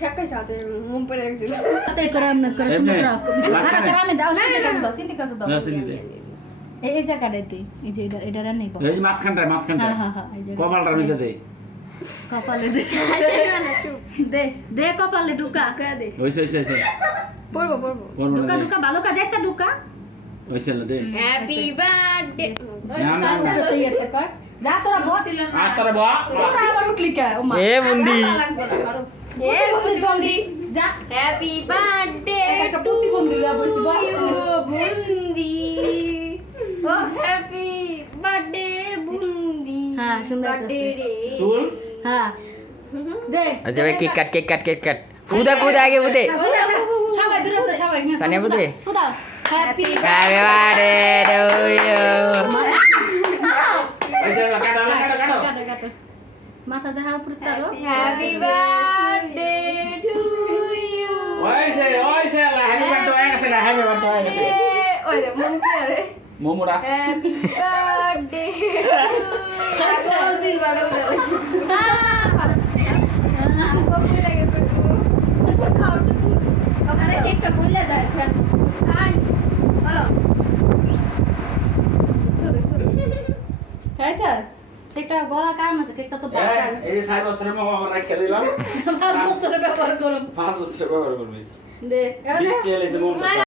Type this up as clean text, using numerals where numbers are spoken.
ঠেকাইছে হাতে মুম পড়ে গেছিল তাই করে আমনে করে সুন্দর করে মাঝখানে? খারাপ আমি দাও সিনতে কাছে দাও না চিনি দে এই জায়গাটাতে এই যে এটা রান্নাই পাবো এই যে মাঝখানটায় হ্যাঁ হ্যাঁ হ্যাঁ এই যে কপালটার মধ্যে দে কপালে দে দে দে কপালে ঢুকা দে হইছে পড়বো করব ঢুকা না ঢুকা ভালো কাজ একটা ঢুকা হইছে না দে হ্যাপি বার্থডে না তুই একটা কর যা তোরা বহুত আর তোরা বা তোরা আবার উঠলি কে ও মা এ বুন্দি এ বুন্দি যা হ্যাপি বার্থডে একটা প্রতিবন্ধী যা বসে বল বুন্দি ও হ্যাপি বার্থডে বুন্দি হ্যাঁ, সুন্দর বার্থডে করছে। রে তুল হ্যাঁ দে আচ্ছা ভাই কেক কাট ফুদা আগে ফুদে সবাই দূরে তো সবাই সানিয়া বুঝে? ফুদা happy happy birthday to you হইছে কাটো কাটো কাটো মাথা দেখা উপরে তারো হ্যাপি বার্থডে টু ইউ হইছে হ্যাপি বার্থডে হ্যাপি বার্থডে ওই রে মন কি আরে মোমোরা হ্যাপি বার্থডে কাগজ দিল বড় বড় কপি লাগে তো খাও তো আমারে কেকটা ভুলে যায় ফ্যান আই হ্যালো সুদে খাইছা কেকটা গলা কাম আছে কেকটা তো পাকা এই যে 6 বছরের মামা আমরা রাখতে দিলাম 5 বছরের ব্যবহার করুন 5 বছরের ব্যবহার করবি দে 20 টেল এই যে মোমো